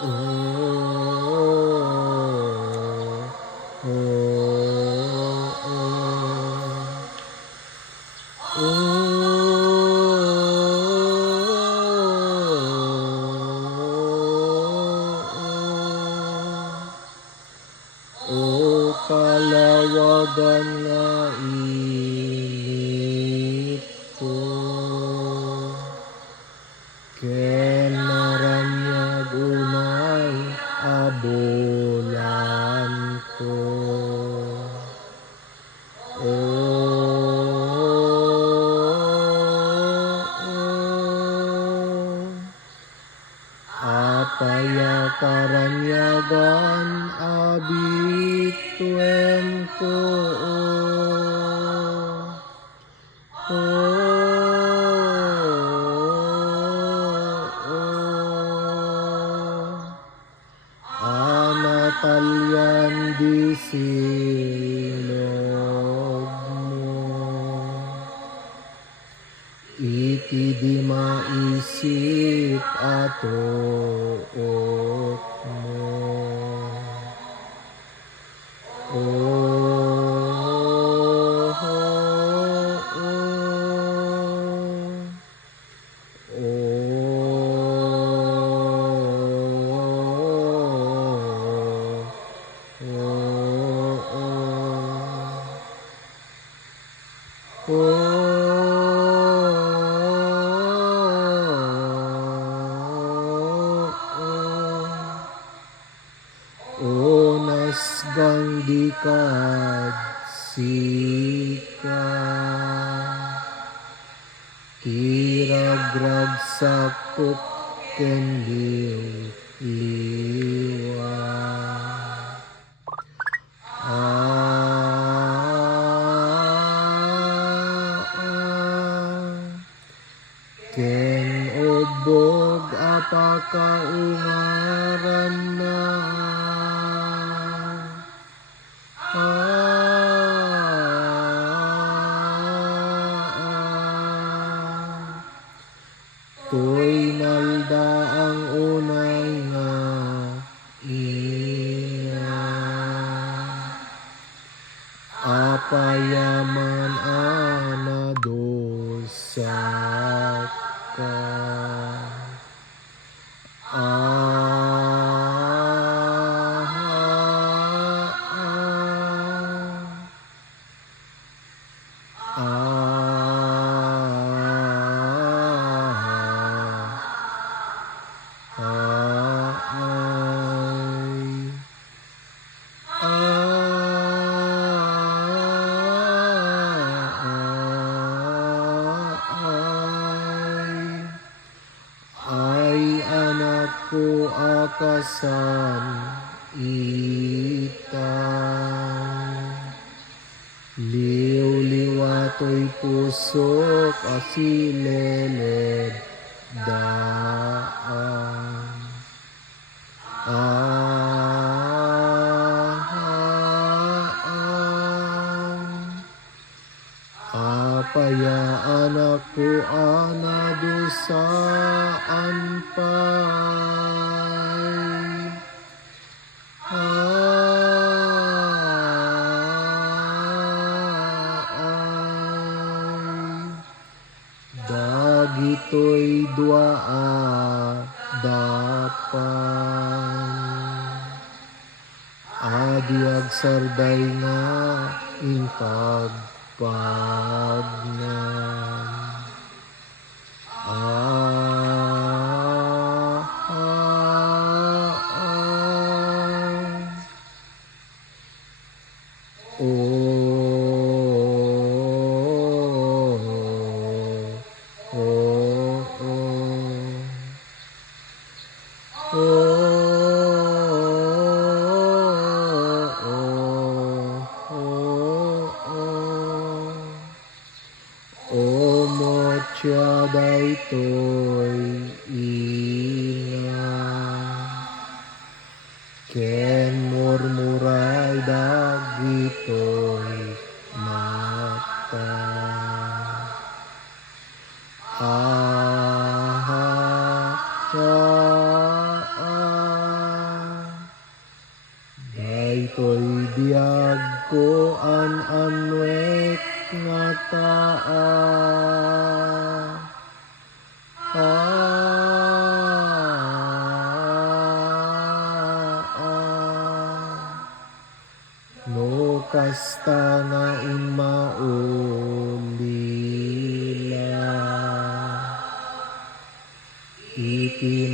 O kalawagan nga init ko, ken naranyag unay abulan ko. Apaya karanyagan abituen ko. Anatalyan di silog mo, iti di maisip atoot mo. Nasgang di kad sika, tiragrag sakop ken liwa. Ken obog apakaungaran na. To'y nalda ang unay nga ina, apayaman anadosa ka. Ay anak ko akasan itan, liw-liwatoy pusok asileled daan. Apayaan ako anadusaan pa'y dagito'y duaa dapan, adi agsarday nga impagpagnan. Siya daytoy ina, ken murmuray dagitoy mata. ko an anwek nga taa. No kasta nga imaulila iti